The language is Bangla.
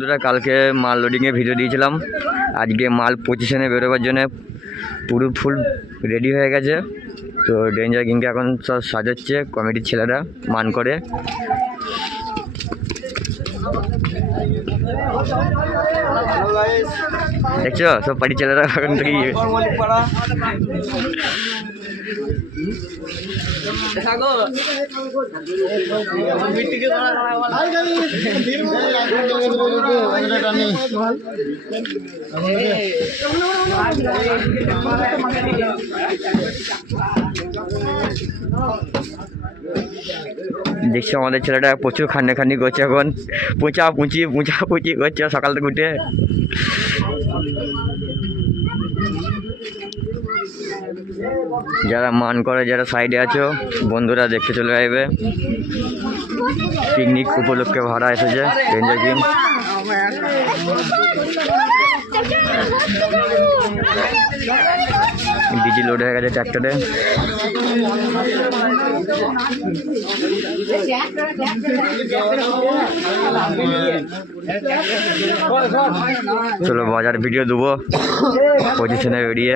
বন্ধুরা কালকে মাল লোডিংয়ে ভিডিও দিয়েছিলাম, আজকে মাল পজিশনে বেরোবার জন্য পুরো ফুল রেডি হয়ে গেছে। তো ডেঞ্জার কিংকে এখন সব সাজাচ্ছে কমিটির ছেলেরা মান করে। দেখছো সব পার্টির ছেলেরা এখন থেকে দেখছি আমাদের ছেলেটা প্রচুর খান্নি করছে, এখন পুঁচি করছে সকাল থেকে উঠে। যারা মান করে, যারা সাইডে আছো বন্ধুরা দেখতে চলে আসবে। পিকনিক উপলক্ষে ভাড়া এসেছে ডেঞ্জার কিং। ডিজি লোড হয়ে গেছে ট্র্যাক্টরে। চলো বাজার ভিডিও দেবো পজিশনে বেরিয়ে।